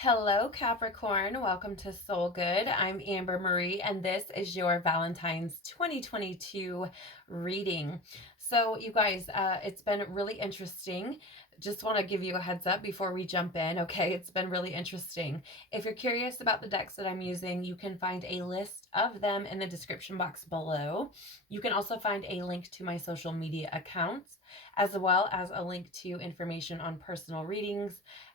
Hello, Capricorn. Welcome to Soul Good. I'm Amber Marie, and this is your Valentine's 2022 reading. So, you guys, it's been really interesting. Just want to give you a heads up before we jump in. Okay, it's been really interesting. If you're curious about the decks that I'm using, you can find a list of them in the description box below. You can also find a link to my social media accounts, as well as a link to information on personal readings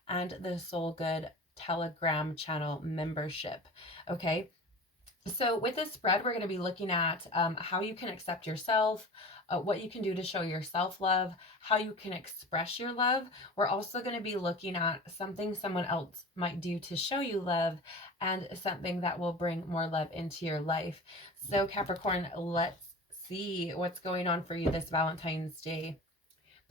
and the Soul Good Telegram channel membership. Okay, so with this spread, we're going to be looking at how you can accept yourself, what you can do to show your self-love, how you can express your love. We're also going to be looking at something someone else might do to show you love and something that will bring more love into your life. So Capricorn, let's see what's going on for you this Valentine's Day.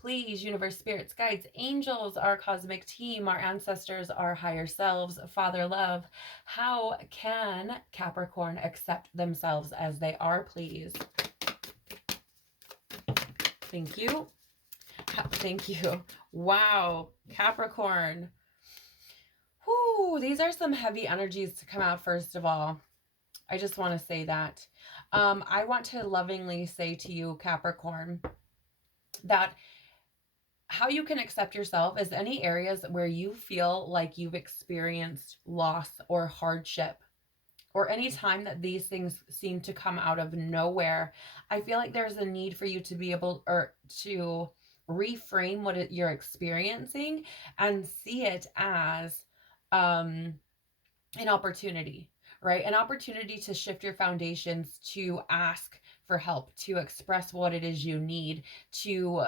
Please, universe, spirits, guides, angels, our cosmic team, our ancestors, our higher selves, Father love, how can Capricorn accept themselves as they are, please? Thank you. Thank you. Wow, Capricorn. Whoo, these are some heavy energies to come out, first of all. I just want to say that. I want to lovingly say to you, Capricorn, that how you can accept yourself is any areas where you feel like you've experienced loss or hardship, or any time that these things seem to come out of nowhere. I feel like there's a need for you to be able, or to reframe what you're experiencing and see it as an opportunity, right? An opportunity to shift your foundations, to ask for help, to express what it is you need, to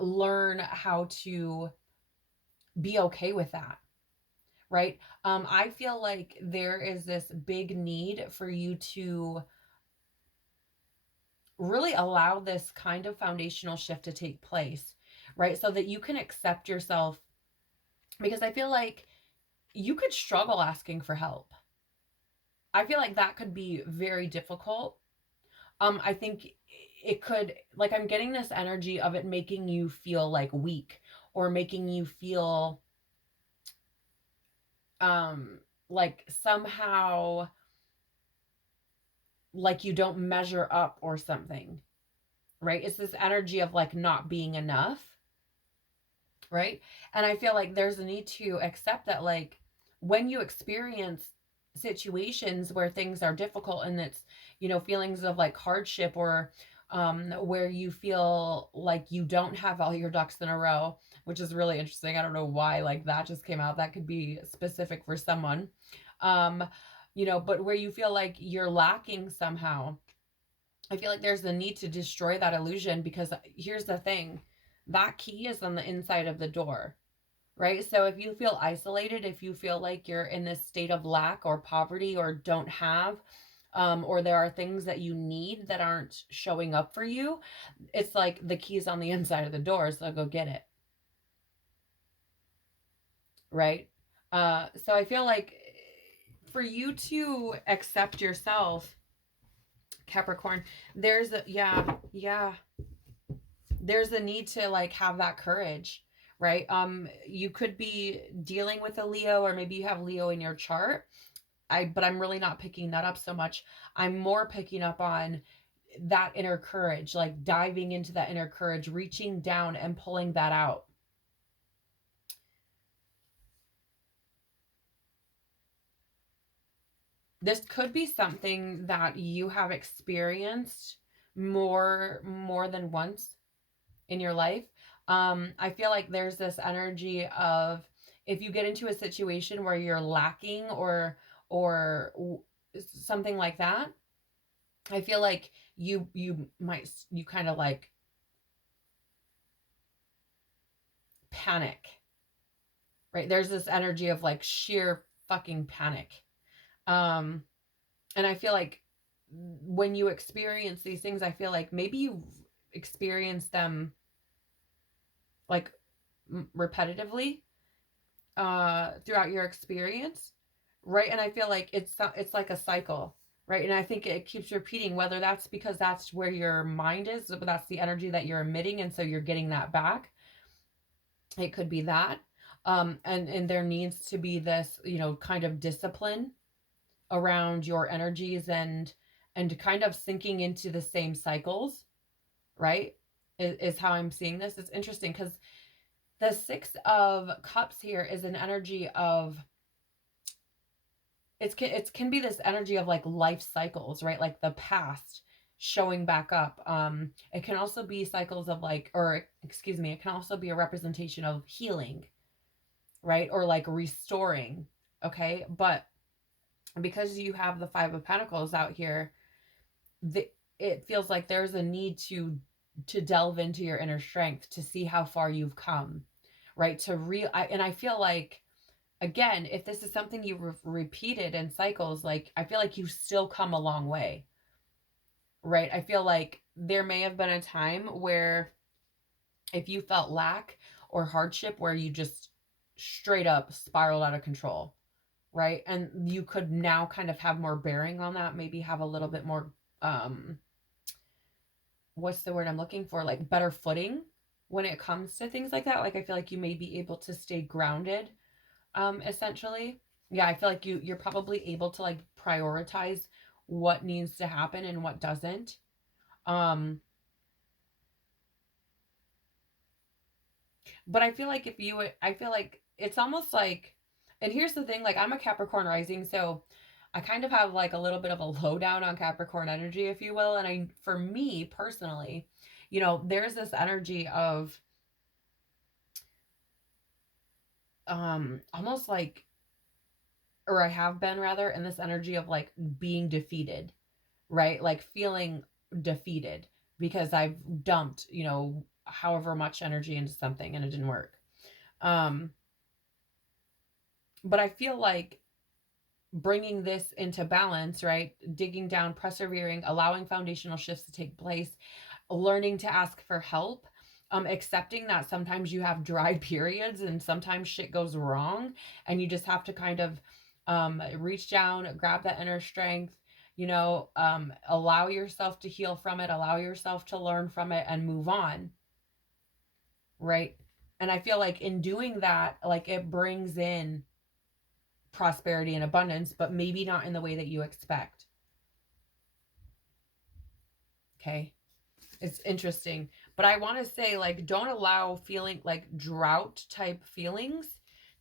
learn how to be okay with that, right? I feel like there is this big need for you to really allow this kind of foundational shift to take place, right? So that you can accept yourself, because I feel like you could struggle asking for help. I feel like that could be very difficult. I think it could, like, I'm getting this energy of it making you feel like weak, or making you feel like somehow like you don't measure up or something, right? It's this energy of like not being enough, right? And I feel like there's a need to accept that, like, when you experience situations where things are difficult, and it's, feelings of like hardship, or where you feel like you don't have all your ducks in a row, which is really interesting. I don't know why, like, that just came out. That could be specific for someone. Um, but where you feel like you're lacking somehow, I feel like there's a need to destroy that illusion, because here's the thing, that key is on the inside of the door, right? So if you feel isolated, if you feel like you're in this state of lack or poverty, or don't have, or there are things that you need that aren't showing up for you, it's like the key's on the inside of the door, so go get it, right? So I feel like for you to accept yourself, Capricorn, there's a, yeah, there's a need to like have that courage, right? You could be dealing with a Leo, or maybe you have Leo in your chart. But I'm really not picking that up so much. I'm more picking up on that inner courage, like diving into that inner courage, reaching down and pulling that out. This could be something that you have experienced more than once in your life. I feel like there's this energy of, if you get into a situation where you're lacking, or something like that, I feel like you kind of like panic, right? There's this energy of like sheer fucking panic. Um, and I feel like when you experience these things, I feel like maybe you experience them like repetitively throughout your experience, right? And I feel like it's like a cycle, right? And I think it keeps repeating, whether that's because that's where your mind is, but that's the energy that you're emitting, and so you're getting that back. It could be that. And there needs to be this, you know, kind of discipline around your energies and kind of sinking into the same cycles, right? Is how I'm seeing this. It's interesting because the Six of Cups here is an energy of, it can be this energy of like life cycles, right? Like the past showing back up. It can also be cycles of like, or excuse me, it can also be a representation of healing, right? Or like restoring. Okay. But because you have the Five of Pentacles out here, it feels like there's a need to delve into your inner strength to see how far you've come, right? And I feel like, again, if this is something you repeated in cycles, like I feel like you still come a long way, right? I feel like there may have been a time where if you felt lack or hardship where you just straight up spiraled out of control, right? And you could now kind of have more bearing on that, maybe have a little bit more, what's the word I'm looking for? Like better footing when it comes to things like that. Like I feel like you may be able to stay grounded, essentially. Yeah, I feel like you're probably able to like prioritize what needs to happen and what doesn't. But I feel like I feel like it's almost like, and here's the thing, like I'm a Capricorn rising, so I kind of have like a little bit of a lowdown on Capricorn energy, if you will. And for me personally, you know, there's this energy of, almost like, or I have been rather, in this energy of like being defeated, right? Like feeling defeated because I've dumped, you know, however much energy into something and it didn't work. Um, but I feel like bringing this into balance, right? Digging down, persevering, allowing foundational shifts to take place, learning to ask for help, accepting that sometimes you have dry periods and sometimes shit goes wrong and you just have to kind of reach down, grab that inner strength, you know, allow yourself to heal from it, allow yourself to learn from it and move on, right? And I feel like in doing that, like it brings in prosperity and abundance, but maybe not in the way that you expect. Okay. It's interesting. But I want to say, like, don't allow feeling like drought type feelings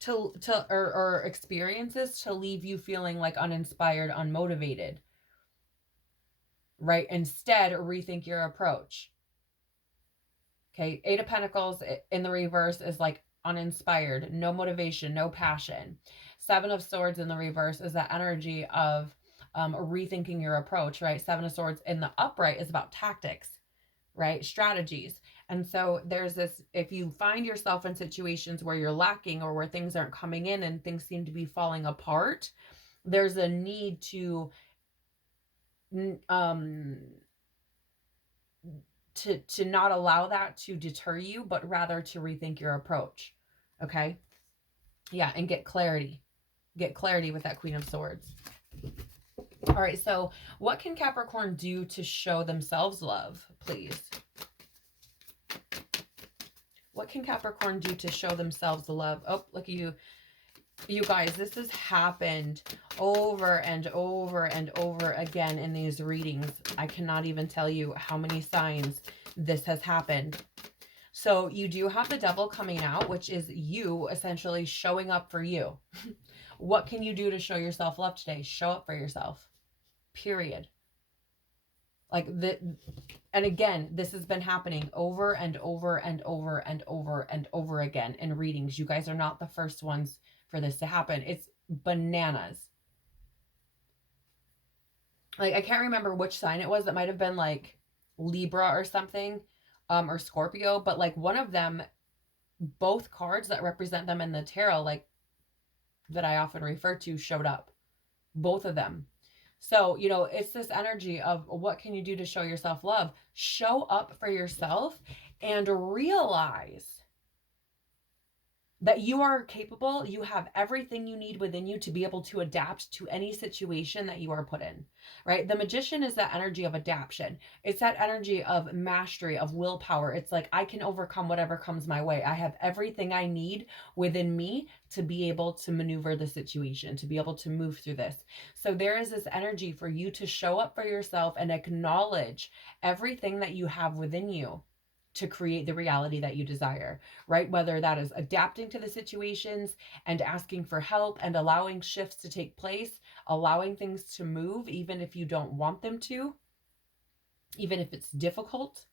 or experiences to leave you feeling like uninspired, unmotivated, right? Instead, rethink your approach. Okay. Eight of Pentacles in the reverse is like uninspired, no motivation, no passion. Seven of Swords in the reverse is that energy of rethinking your approach, right? Seven of Swords in the upright is about tactics, right? Strategies. And so there's this, if you find yourself in situations where you're lacking or where things aren't coming in and things seem to be falling apart, there's a need um to not allow that to deter you, but rather to rethink your approach. Okay? Yeah, and get clarity. Get clarity with that Queen of Swords. All right, so what can Capricorn do to show themselves love, please? What can Capricorn do to show themselves love? Oh, look at you. You guys, this has happened over and over and over again in these readings. I cannot even tell you how many signs this has happened. So you do have the Devil coming out, which is you essentially showing up for you. What can you do to show yourself love today? Show up for yourself. Period. Like and again, this has been happening over and over and over and over and over again in readings. You guys are not the first ones for this to happen. It's bananas. Like, I can't remember which sign it was. It might have been like Libra or something, or Scorpio, but like one of them, both cards that represent them in the tarot, like that I often refer to, showed up. Both of them. So, you know, it's this energy of what can you do to show yourself love? Show up for yourself and realize that you are capable, you have everything you need within you to be able to adapt to any situation that you are put in, right? The Magician is that energy of adaptation. It's that energy of mastery, of willpower. It's like, I can overcome whatever comes my way. I have everything I need within me to be able to maneuver the situation, to be able to move through this. So there is this energy for you to show up for yourself and acknowledge everything that you have within you to create the reality that you desire, right? Whether that is adapting to the situations and asking for help and allowing shifts to take place, allowing things to move, even if you don't want them to, even if it's difficult,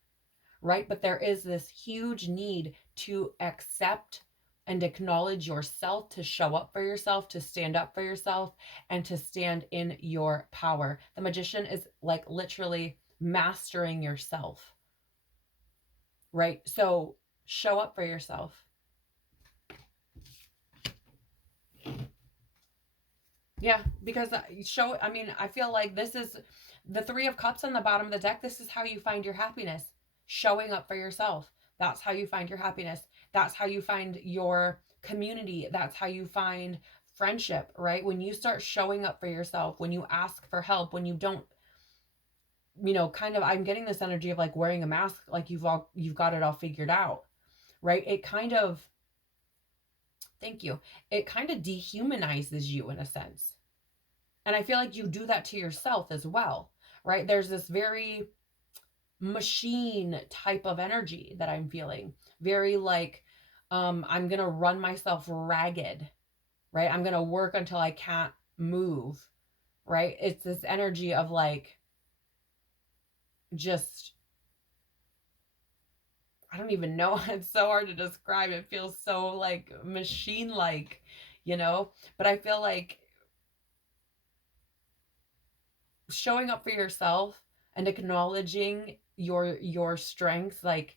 right? But there is this huge need to accept and acknowledge yourself, to show up for yourself, to stand up for yourself, and to stand in your power. The Magician is like literally mastering yourself, right? So show up for yourself. Yeah, because I mean, I feel like this is the Three of Cups on the bottom of the deck. This is how you find your happiness. Showing up for yourself. That's how you find your happiness. That's how you find your community. That's how you find friendship, right? When you start showing up for yourself, when you ask for help, when you don't, kind of, I'm getting this energy of like wearing a mask, like you've got it all figured out, right? It kind of, thank you. It kind of dehumanizes you in a sense. And I feel like you do that to yourself as well, right? There's this very machine type of energy that I'm feeling. Very like, I'm going to run myself ragged, right? I'm going to work until I can't move, right? It's this energy of like, just, I don't even know. It's so hard to describe. It feels so like machine like, but I feel like showing up for yourself and acknowledging your strengths, like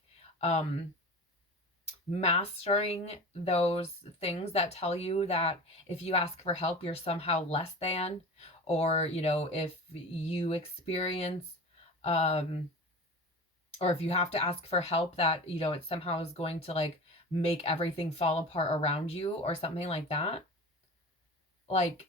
mastering those things that tell you that if you ask for help you're somehow less than, or if you experience or if you have to ask for help, that it somehow is going to like make everything fall apart around you or something like that. Like,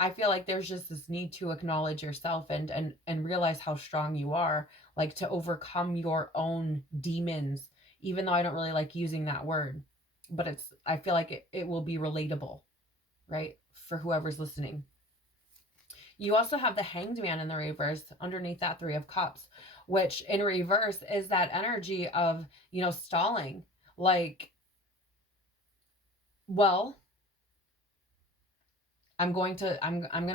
I feel like there's just this need to acknowledge yourself and realize how strong you are, like to overcome your own demons, even though I don't really like using that word, but I feel like it will be relatable, right? For whoever's listening. You also have the Hanged Man in the reverse underneath that Three of Cups, which in reverse is that energy of, stalling. Like, well, I'm going to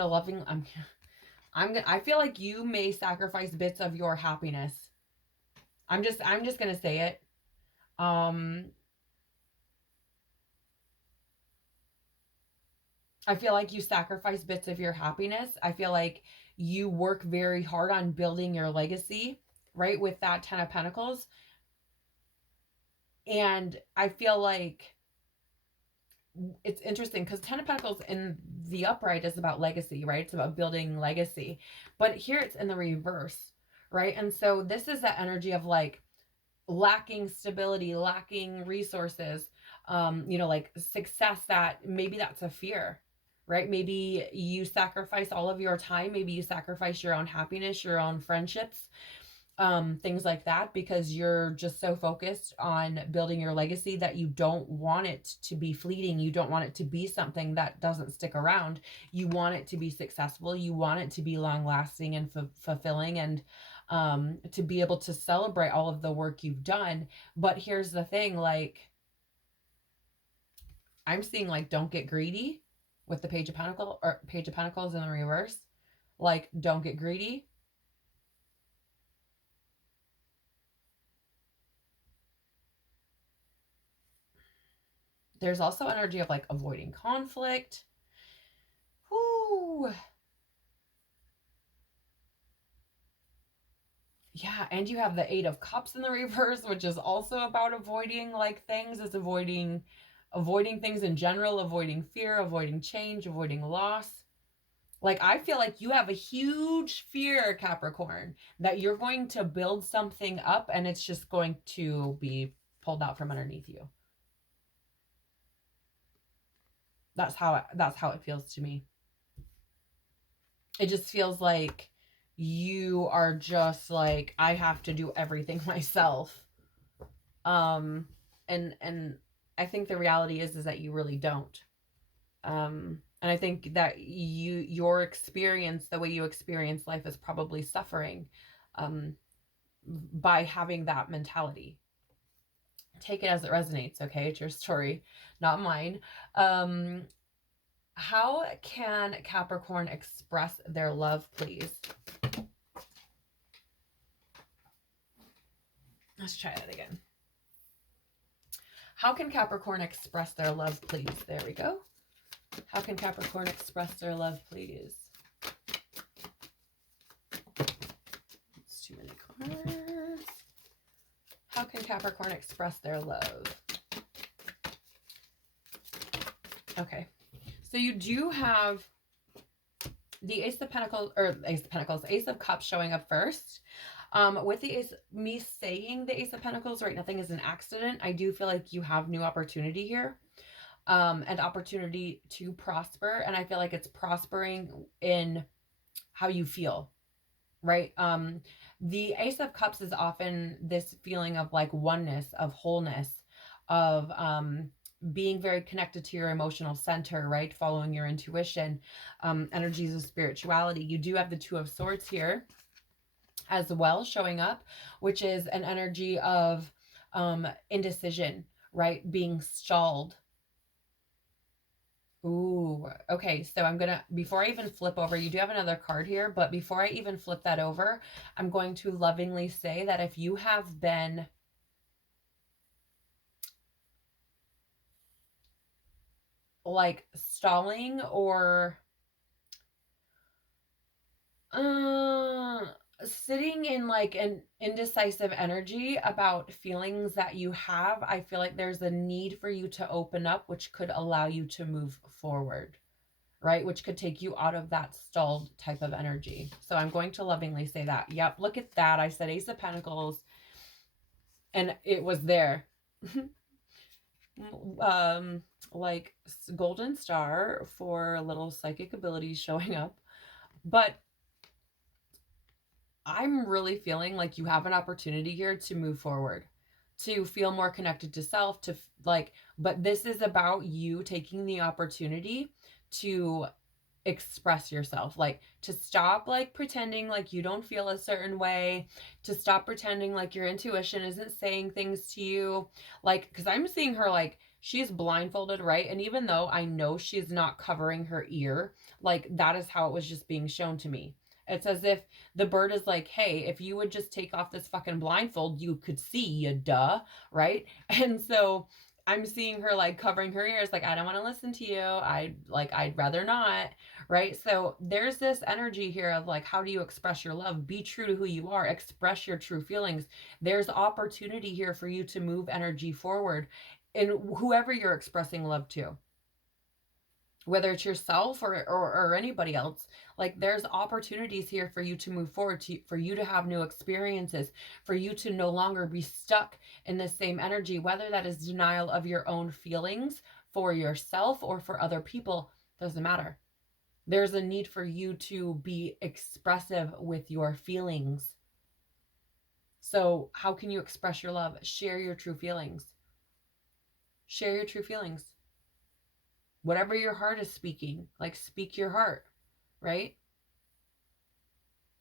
loving, I feel like you may sacrifice bits of your happiness. I'm just going to say it. I feel like you sacrifice bits of your happiness. I feel like you work very hard on building your legacy, right? With that 10 of Pentacles. And I feel like it's interesting because 10 of Pentacles in the upright is about legacy, right? It's about building legacy. But here it's in the reverse, right? And so this is that energy of like lacking stability, lacking resources, like success, that maybe that's a fear, right? Maybe you sacrifice all of your time. Maybe you sacrifice your own happiness, your own friendships, things like that, because you're just so focused on building your legacy that you don't want it to be fleeting. You don't want it to be something that doesn't stick around. You want it to be successful. You want it to be long lasting and fulfilling, and to be able to celebrate all of the work you've done. But here's the thing, like, I'm seeing like, don't get greedy with the Page of Pentacles in the reverse. Like, don't get greedy. There's also energy of like avoiding conflict. Whoo. Yeah, and you have the Eight of Cups in the reverse, which is also about avoiding like things. It's avoiding things in general, avoiding fear, avoiding change, avoiding loss. Like, I feel like you have a huge fear, Capricorn, that you're going to build something up and it's just going to be pulled out from underneath you. That's how it feels to me. It just feels like you are just like, I have to do everything myself. And I think the reality is that you really don't. And I think that your experience, the way you experience life, is probably suffering by having that mentality. Take it as it resonates, okay? It's your story, not mine. How can Capricorn express their love, please? Let's try that again. How can Capricorn express their love, please? There we go. How can Capricorn express their love, please? It's too many cards. How can Capricorn express their love? Okay. So you do have the Ace of Pentacles, Ace of Cups showing up first. With the Ace, me saying the Ace of Pentacles, right? Nothing is an accident. I do feel like you have new opportunity here. And opportunity to prosper. And I feel like it's prospering in how you feel, right? The Ace of Cups is often this feeling of like oneness, of wholeness, of being very connected to your emotional center, right? Following your intuition, energies of spirituality. You do have the Two of Swords here as well showing up, which is an energy of indecision, right? Being stalled. Ooh, okay. So I'm going to, before I even flip over, you do have another card here, but before I even flip that over, I'm going to lovingly say that if you have been like stalling or sitting in like an indecisive energy about feelings that you have, I feel like there's a need for you to open up, which could allow you to move forward, right? Which could take you out of that stalled type of energy. So I'm going to lovingly say that. Yep, look at that. I said Ace of Pentacles and it was there. Like golden star for little psychic abilities showing up. But I'm really feeling like you have an opportunity here to move forward, to feel more connected to self, to like, but this is about you taking the opportunity to express yourself, like to stop like pretending like you don't feel a certain way, to stop pretending like your intuition isn't saying things to you, like, because I'm seeing her like she's blindfolded, right? And even though I know she's not covering her ear, like that is how it was just being shown to me. It's as if the bird is like, hey, if you would just take off this fucking blindfold, you could see, you duh, right? And so I'm seeing her like covering her ears, like, I don't want to listen to you. I'd rather not, right? So there's this energy here of like, how do you express your love? Be true to who you are, express your true feelings. There's opportunity here for you to move energy forward in whoever you're expressing love to, whether it's yourself or anybody else. Like there's opportunities here for you to move forward, for you to have new experiences, for you to no longer be stuck in the same energy, whether that is denial of your own feelings for yourself or for other people, doesn't matter. There's a need for you to be expressive with your feelings. So how can you express your love? Share your true feelings. Share your true feelings. Whatever your heart is speaking, like speak your heart, right?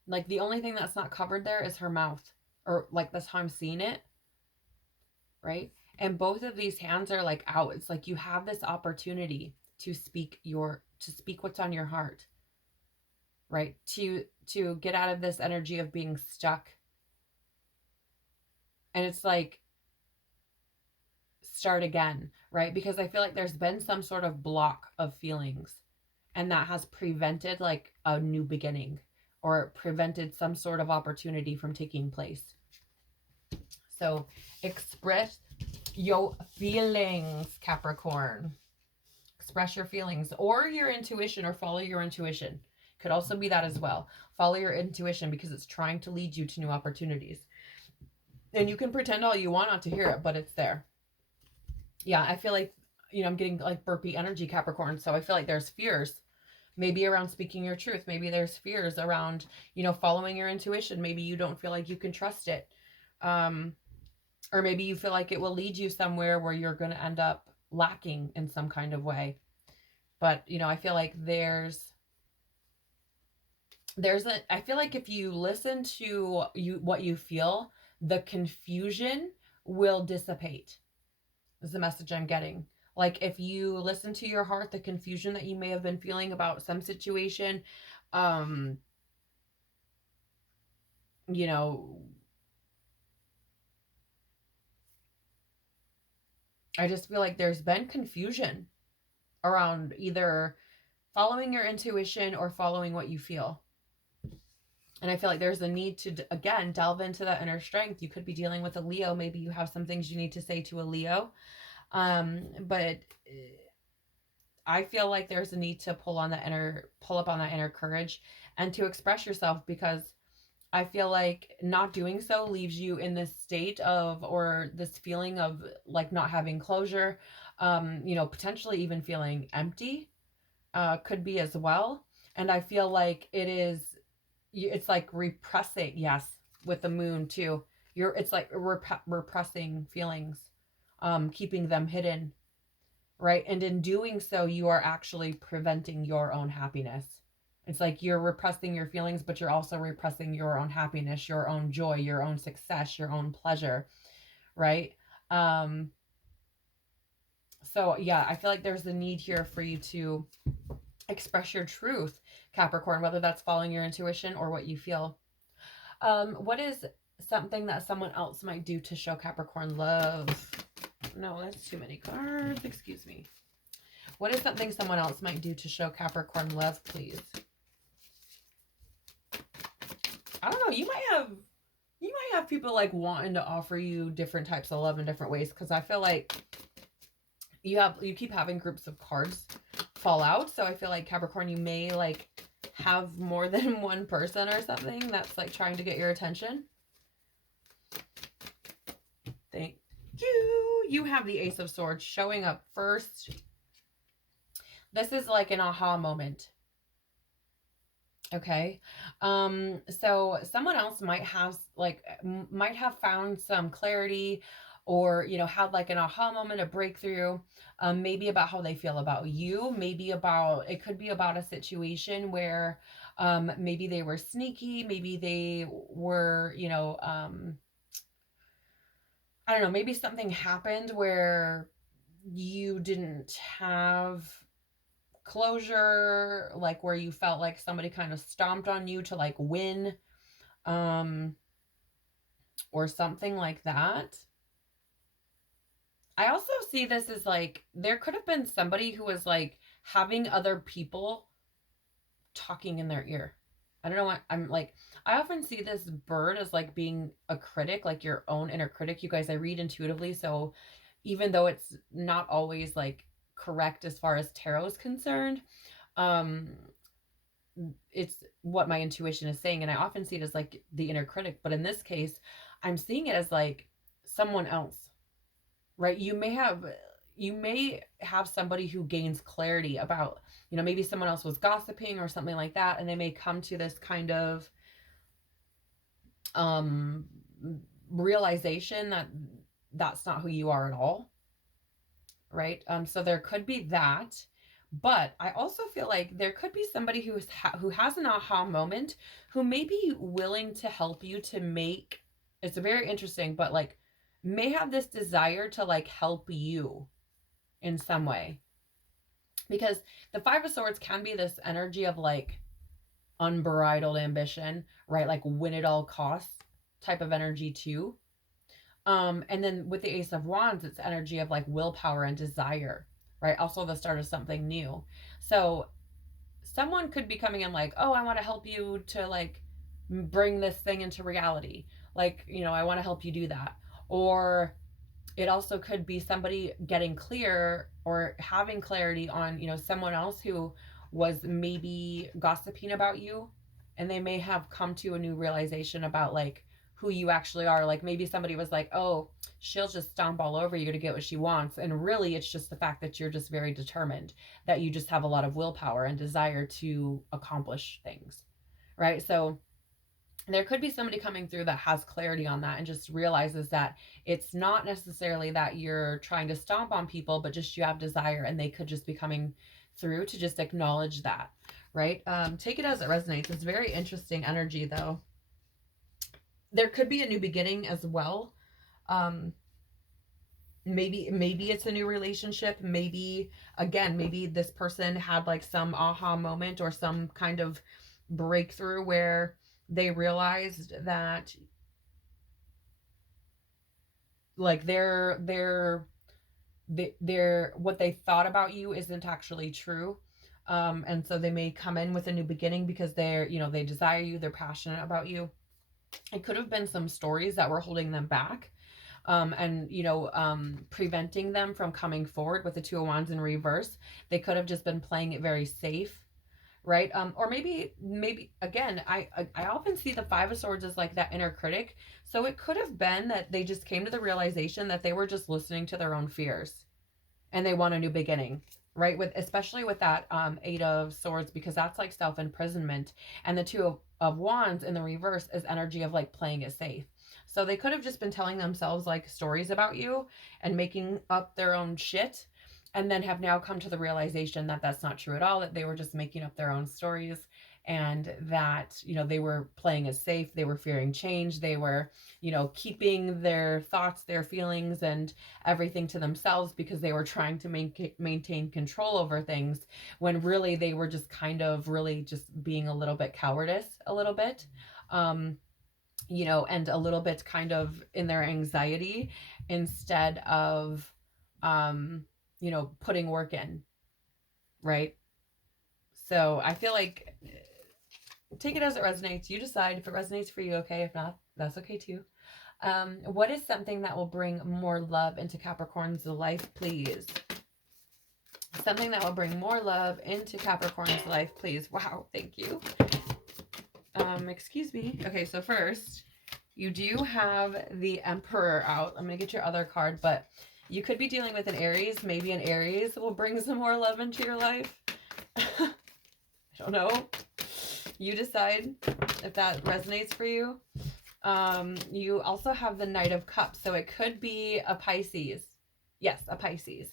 Like the only thing that's not covered there is her mouth, or like that's how I'm seeing it, right? And both of these hands are like out. It's like you have this opportunity to speak what's on your heart, right? To get out of this energy of being stuck. And it's like start again, right? Because I feel like there's been some sort of block of feelings, and that has prevented like a new beginning, or prevented some sort of opportunity from taking place. So express your feelings, Capricorn. Express your feelings, or your intuition, or follow your intuition. Could also be that as well. Follow your intuition, because it's trying to lead you to new opportunities. And you can pretend all you want not to hear it, but it's there. Yeah, I feel like I'm getting like burpy energy, Capricorn. So I feel like there's fears, maybe around speaking your truth. Maybe there's fears around, following your intuition. Maybe you don't feel like you can trust it. Or maybe you feel like it will lead you somewhere where you're going to end up lacking in some kind of way. But, I feel like I feel like if you listen to what you feel, the confusion will dissipate, is the message I'm getting. Like if you listen to your heart, the confusion that you may have been feeling about some situation, um, you know, I just feel like there's been confusion around either following your intuition or following what you feel. And I feel like there's a need to, again, delve into that inner strength. You could be dealing with a Leo. Maybe you have some things you need to say to a Leo. But I feel like there's a need to pull up on that inner courage and to express yourself, because I feel like not doing so leaves you in this state of, or this feeling of like not having closure, potentially even feeling empty, could be as well. And I feel like it's like repressing, yes, with the moon too. It's like repressing feelings, keeping them hidden, right? And in doing so, you are actually preventing your own happiness. It's like you're repressing your feelings, but you're also repressing your own happiness, your own joy, your own success, your own pleasure, right? Um, so yeah, I feel like there's a need here for you to express your truth, Capricorn, whether that's following your intuition or what you feel. What is something that someone else might do to show Capricorn love? No, that's too many cards. Excuse me. What is something someone else might do to show Capricorn love, please? I don't know. You might have people like wanting to offer you different types of love in different ways, because I feel like you keep having groups of cards fall out. So I feel like Capricorn, you may like have more than one person or something that's like trying to get your attention. Thank you. You have the Ace of Swords showing up first. This is like an aha moment. Okay. So someone else might have found some clarity, or, had like an aha moment, a breakthrough, maybe about how they feel about you, it could be about a situation where, maybe they were sneaky, maybe they were, I don't know, maybe something happened where you didn't have closure, like where you felt like somebody kind of stomped on you to like win, um or something like that. I also see this as like there could have been somebody who was like having other people talking in their ear. I don't know what I'm like. I often see this bird as like being a critic, like your own inner critic. You guys, I read intuitively, so even though it's not always like correct as far as tarot is concerned, um it's what my intuition is saying, and I often see it as like the inner critic, but in this case I'm seeing it as like someone else, right? You may have somebody who gains clarity about, maybe someone else was gossiping or something like that, and they may come to this kind of um realization that that's not who you are at all, right? So there could be that. But I also feel like there could be somebody who has an aha moment, who may be willing to help you to make, it's very interesting, but like may have this desire to like help you in some way. Because the Five of Swords can be this energy of like unbridled ambition, right? Like win at all costs type of energy too. And then with the Ace of Wands, it's energy of like willpower and desire, right? Also the start of something new. So someone could be coming in like, oh, I want to help you to like bring this thing into reality. Like, I want to help you do that. Or it also could be somebody getting clear or having clarity on, someone else who was maybe gossiping about you, and they may have come to a new realization about like who you actually are. Like maybe somebody was like, oh, she'll just stomp all over you to get what she wants. And really, it's just the fact that you're just very determined, that you just have a lot of willpower and desire to accomplish things, right? So there could be somebody coming through that has clarity on that and just realizes that it's not necessarily that you're trying to stomp on people, but just you have desire, and they could just be coming through to just acknowledge that, right? Take it as it resonates. It's very interesting energy, though. There could be a new beginning as well. Maybe it's a new relationship. Maybe, again, maybe this person had like some aha moment or some kind of breakthrough where they realized that like they're what they thought about you isn't actually true. And so they may come in with a new beginning because they're, you know, they desire you, they're passionate about you. It could have been some stories that were holding them back, and preventing them from coming forward. With the Two of Wands in reverse, they could have just been playing it very safe, right? Or maybe again, I often see the Five of Swords as like that inner critic. So it could have been that they just came to the realization that they were just listening to their own fears, and they want a new beginning, right? With especially with that Eight of Swords, because that's like self-imprisonment, and the Two of Wands in the reverse is energy of like playing it safe. So they could have just been telling themselves like stories about you and making up their own shit, and then have now come to the realization that that's not true at all, that they were just making up their own stories, and that, you know, they were playing it safe, they were fearing change, they were, you know, keeping their thoughts, their feelings, and everything to themselves because they were trying to maintain control over things, when really they were just kind of really just being a little bit cowardice, a little bit, and a little bit kind of in their anxiety, instead of, putting work in, right? So I feel like, take it as it resonates. You decide if it resonates for you, okay? If not, that's okay too. What is something that will bring more love into Capricorn's life, please? Something that will bring more love into Capricorn's life, please. Wow, thank you. Excuse me. Okay, so first, you do have the Emperor out. I'm going to get your other card, but you could be dealing with an Aries. Maybe an Aries will bring some more love into your life. I don't know. You decide if that resonates for you. You also have the Knight of Cups, so it could be a Pisces. Yes, a Pisces.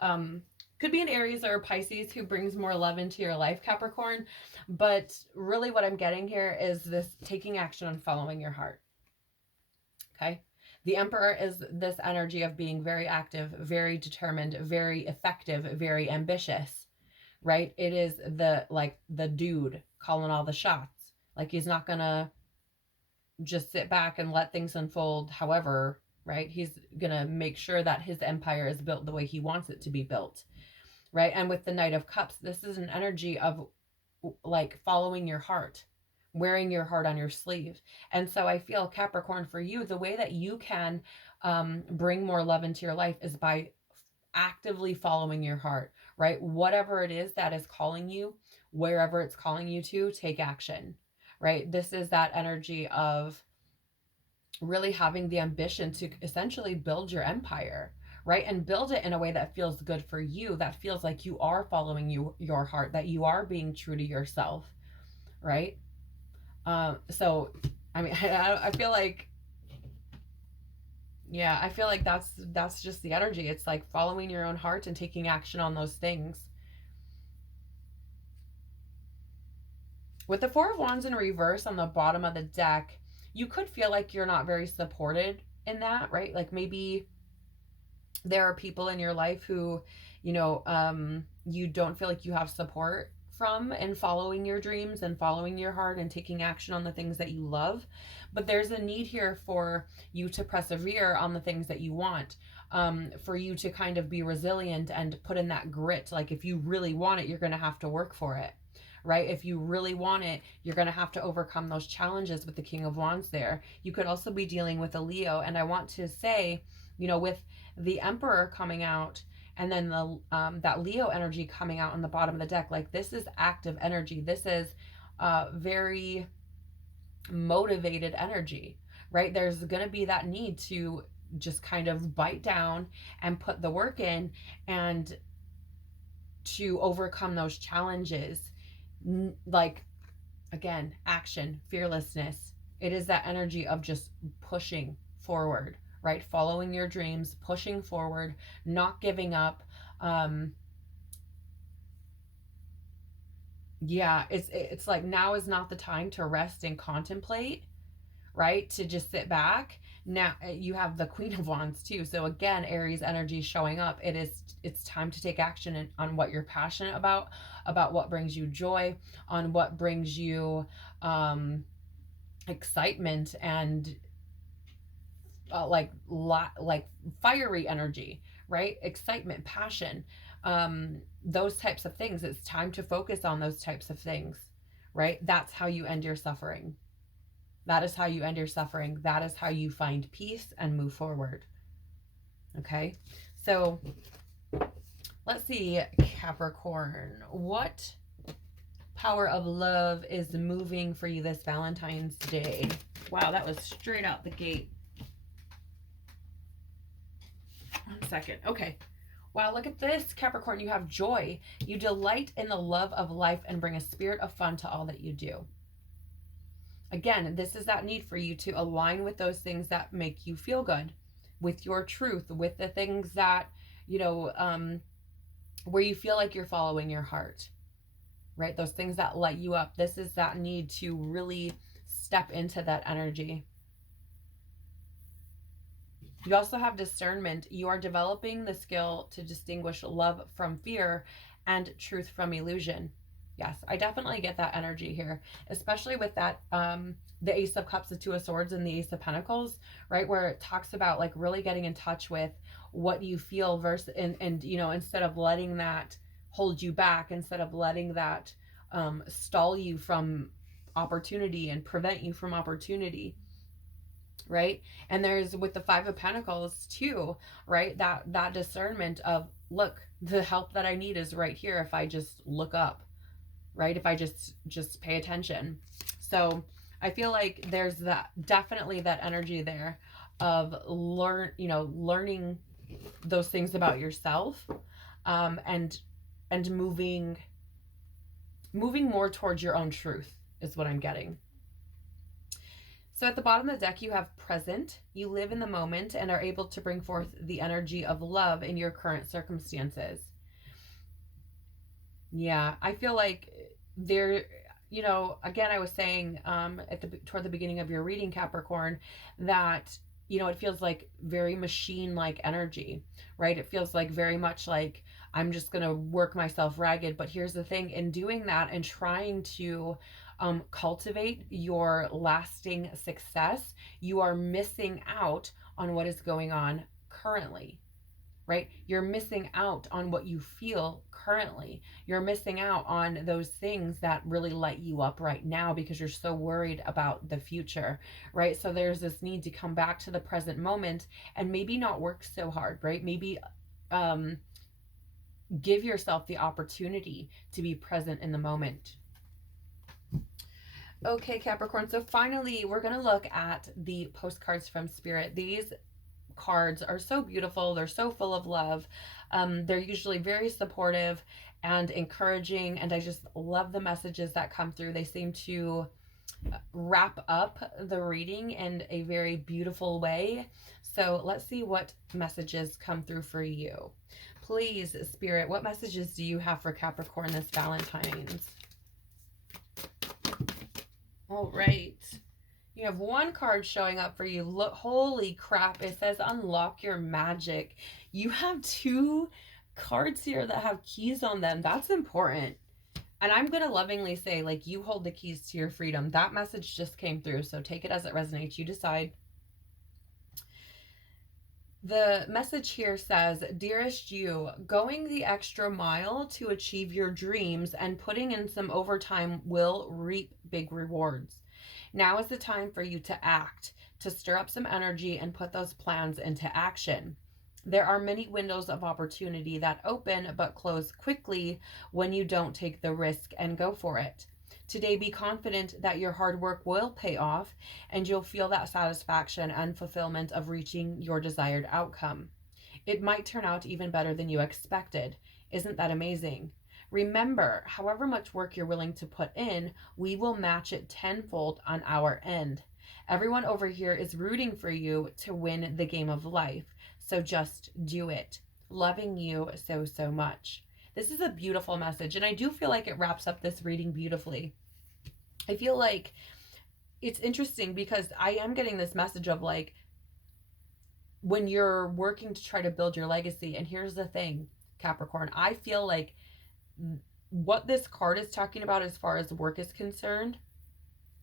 Could be an Aries or a Pisces who brings more love into your life, Capricorn. But really what I'm getting here is this taking action and following your heart. Okay? The Emperor is this energy of being very active, very determined, very effective, very ambitious, right? It is the dude calling all the shots. Like, he's not gonna just sit back and let things unfold however, right? He's gonna make sure that his empire is built the way he wants it to be built, right? And with the Knight of Cups, this is an energy of like following your heart, wearing your heart on your sleeve. And so I feel, Capricorn, for you, the way that you can bring more love into your life is by actively following your heart, right? Whatever it is that is calling you, wherever it's calling you to, take action, right? This is that energy of really having the ambition to essentially build your empire, right? And build it in a way that feels good for you, that feels like you are following your heart, that you are being true to yourself, right? So, I mean, I feel like, yeah, I feel like that's just the energy. It's like following your own heart and taking action on those things. With the Four of Wands in reverse on the bottom of the deck, you could feel like you're not very supported in that, right? Like maybe there are people in your life who, you don't feel like you have support from, and following your dreams and following your heart and taking action on the things that you love. But there's a need here for you to persevere on the things that you want, for you to kind of be resilient and put in that grit. Like, if you really want it, you're going to have to work for it, right? If you really want it, you're going to have to overcome those challenges with the King of Wands there. You could also be dealing with a Leo. And I want to say, with the Emperor coming out, and then the that Leo energy coming out on the bottom of the deck, like, this is active energy. This is very motivated energy, right? There's going to be that need to just kind of bite down and put the work in and to overcome those challenges. Like, again, action, fearlessness. It is that energy of just pushing forward, right? Following your dreams, pushing forward, not giving up. Yeah, it's like now is not the time to rest and contemplate, right? To just sit back. Now you have the Queen of Wands too. So again, Aries energy showing up. It's time to take action on what you're passionate about what brings you joy, on what brings you excitement and like fiery energy, right? Excitement, passion, those types of things. It's time to focus on those types of things, right? That's how you end your suffering. That is how you end your suffering. That is how you find peace and move forward. Okay, so let's see, Capricorn, what power of love is moving for you this Valentine's Day? Wow, that was straight out the gate. 1 second. Okay. Wow, look at this, Capricorn. You have joy. You delight in the love of life and bring a spirit of fun to all that you do. Again, this is that need for you to align with those things that make you feel good, with your truth, with the things that, you know, where you feel like you're following your heart, right? Those things that light you up. This is that need to really step into that energy. You also have discernment. You are developing the skill to distinguish love from fear and truth from illusion. Yes, I definitely get that energy here, especially with that, the Ace of Cups, the Two of Swords, and the Ace of Pentacles, right? Where it talks about like really getting in touch with what you feel versus, and you know, instead of letting that hold you back, instead of letting that stall you from opportunity and prevent you from opportunity, right? And there's with the Five of Pentacles too, right? That discernment of, look, the help that I need is right here if I just look up, right? If I just pay attention. So I feel like there's that, definitely that energy there of learning those things about yourself, and moving more towards your own truth is what I'm getting. So at the bottom of the deck, you have present. You live in the moment and are able to bring forth the energy of love in your current circumstances. Yeah, I feel like there, you know, again, I was saying toward the beginning of your reading, Capricorn, that, you know, it feels like very machine-like energy, right? It feels like very much like I'm just going to work myself ragged. But here's the thing, in doing that and trying to cultivate your lasting success, you are missing out on what is going on currently, right? You're missing out on what you feel currently. You're missing out on those things that really light you up right now because you're so worried about the future, right? So there's this need to come back to the present moment and maybe not work so hard, right? Maybe give yourself the opportunity to be present in the moment. Okay, Capricorn, so finally we're going to look at the postcards from Spirit. These cards are so beautiful. They're so full of love. They're usually very supportive and encouraging, and I just love the messages that come through. They seem to wrap up the reading in a very beautiful way. So let's see what messages come through for you. Please, Spirit, what messages do you have for Capricorn this Valentine's? All right. You have one card showing up for you. Look, holy crap. It says unlock your magic. You have two cards here that have keys on them. That's important. And I'm going to lovingly say, like, you hold the keys to your freedom. That message just came through, so take it as it resonates. You decide. The message here says, dearest you, going the extra mile to achieve your dreams and putting in some overtime will reap big rewards. Now is the time for you to act, to stir up some energy and put those plans into action. There are many windows of opportunity that open but close quickly when you don't take the risk and go for it. Today, be confident that your hard work will pay off and you'll feel that satisfaction and fulfillment of reaching your desired outcome. It might turn out even better than you expected. Isn't that amazing? Remember, however much work you're willing to put in, we will match it tenfold on our end. Everyone over here is rooting for you to win the game of life. So just do it. Loving you so, so much. This is a beautiful message, and I do feel like it wraps up this reading beautifully. I feel like it's interesting because I am getting this message of like, when you're working to try to build your legacy, and here's the thing, Capricorn, I feel like what this card is talking about as far as work is concerned,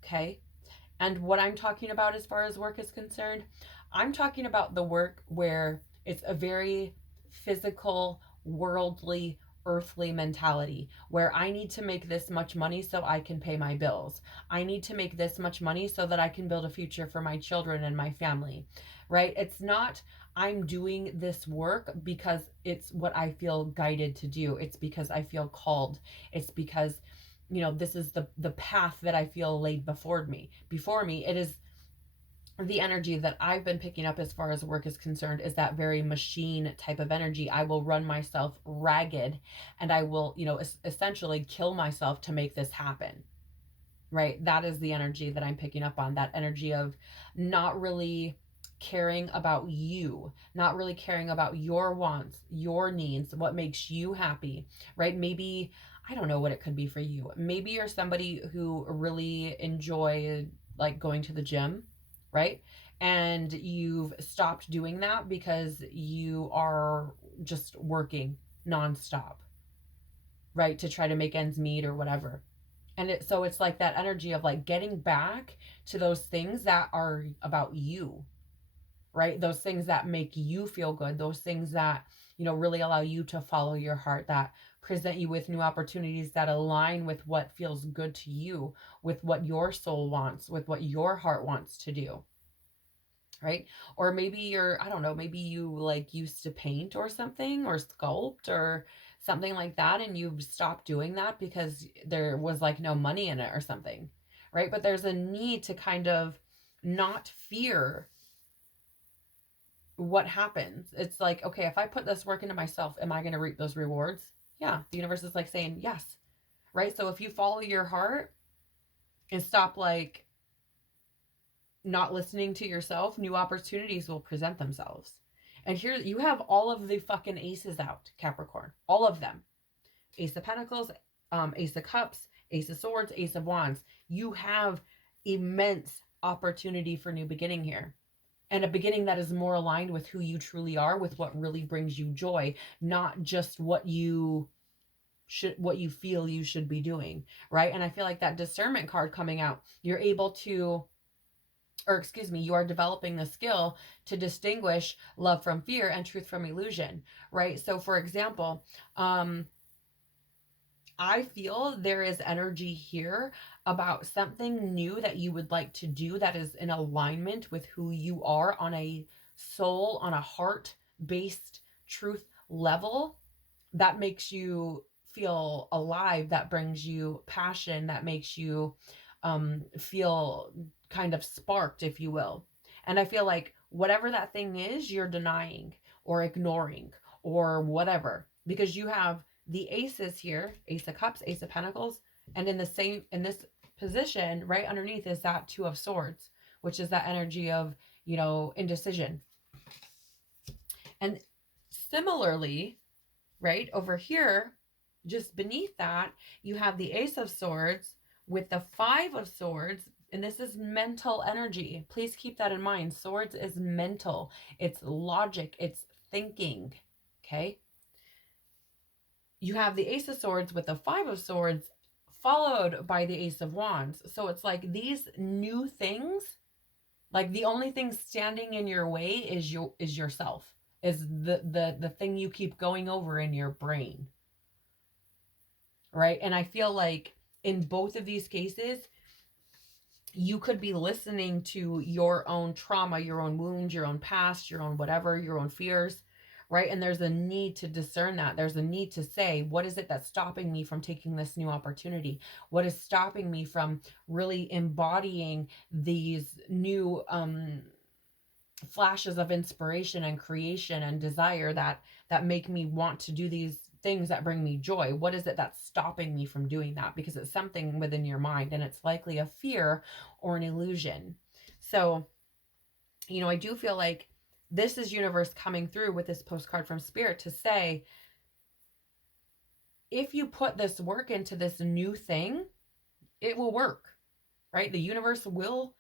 okay, and what I'm talking about as far as work is concerned, I'm talking about the work where it's a very physical, worldly, earthly mentality where I need to make this much money so I can pay my bills. I need to make this much money so that I can build a future for my children and my family, right? It's not I'm doing this work because it's what I feel guided to do. It's because I feel called. It's because, you know, this is the path that I feel laid before me. It is the energy that I've been picking up as far as work is concerned, is that very machine type of energy. I will run myself ragged and I will, you know, essentially kill myself to make this happen. Right? That is the energy that I'm picking up on, that energy of not really caring about you, not really caring about your wants, your needs, what makes you happy, right? Maybe, I don't know what it could be for you. Maybe you're somebody who really enjoy like going to the gym, right? And you've stopped doing that because you are just working nonstop, right? To try to make ends meet or whatever. And so it's like that energy of like getting back to those things that are about you, right? Those things that make you feel good, those things that, you know, really allow you to follow your heart, that present you with new opportunities that align with what feels good to you, with what your soul wants, with what your heart wants to do. Right? Or maybe you're, I don't know, maybe you like used to paint or something, or sculpt or something like that, and you've stopped doing that because there was like no money in it or something, right? But there's a need to kind of not fear what happens. It's like, okay, if I put this work into myself, am I going to reap those rewards? Yeah, the universe is like saying yes, right? So if you follow your heart and stop like not listening to yourself, new opportunities will present themselves. And here you have all of the fucking aces out, Capricorn. All of them. Ace of Pentacles, Ace of Cups, Ace of Swords, Ace of Wands. You have immense opportunity for new beginning here. And a beginning that is more aligned with who you truly are, with what really brings you joy, not just what you feel you should be doing, right? And I feel like that discernment card coming out, you're able to, or excuse me, you are developing the skill to distinguish love from fear and truth from illusion, right? So for example, I feel there is energy here about something new that you would like to do that is in alignment with who you are on a soul, on a heart-based truth level, that makes you feel alive, that brings you passion, that makes you feel kind of sparked, if you will. And I feel like whatever that thing is, you're denying or ignoring or whatever, because you have the aces here, Ace of Cups, Ace of Pentacles, and in this position right underneath is that Two of Swords, which is that energy of, you know, indecision. And similarly, right over here, just beneath that, you have the Ace of Swords with the Five of Swords, and this is mental energy. Please keep that in mind. Swords is mental. It's logic. It's thinking. Okay? You have the Ace of Swords with the Five of Swords followed by the Ace of Wands. So it's like these new things, like the only thing standing in your way is yourself, is the thing you keep going over in your brain. Right? And I feel like in both of these cases, you could be listening to your own trauma, your own wounds, your own past, your own whatever, your own fears, right? And there's a need to discern that. There's a need to say, what is it that's stopping me from taking this new opportunity? What is stopping me from really embodying these new flashes of inspiration and creation and desire that make me want to do these things that bring me joy? What is it that's stopping me from doing that? Because it's something within your mind, and it's likely a fear or an illusion. So, I do feel like this is universe coming through with this postcard from spirit to say, if you put this work into this new thing, it will work, right? The universe will,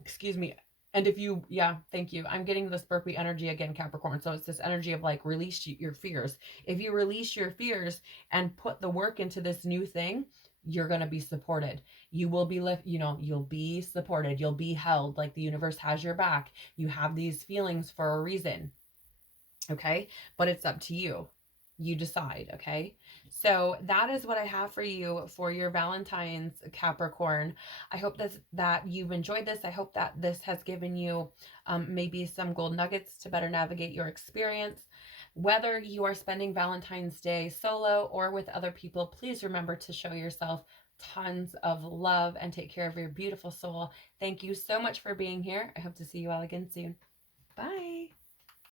excuse me. And if you, yeah, thank you. I'm getting this burpee energy again, Capricorn. So it's this energy of like, release your fears. If you release your fears and put the work into this new thing, you're going to be supported. You will be you'll be supported. You'll be held, like the universe has your back. You have these feelings for a reason. Okay. But it's up to you. You decide. Okay. So that is what I have for you for your Valentine's, Capricorn. I hope that you've enjoyed this. I hope that this has given you maybe some gold nuggets to better navigate your experience. Whether you are spending Valentine's Day solo or with other people, please remember to show yourself tons of love and take care of your beautiful soul. Thank you so much for being here. I hope to see you all again soon. Bye.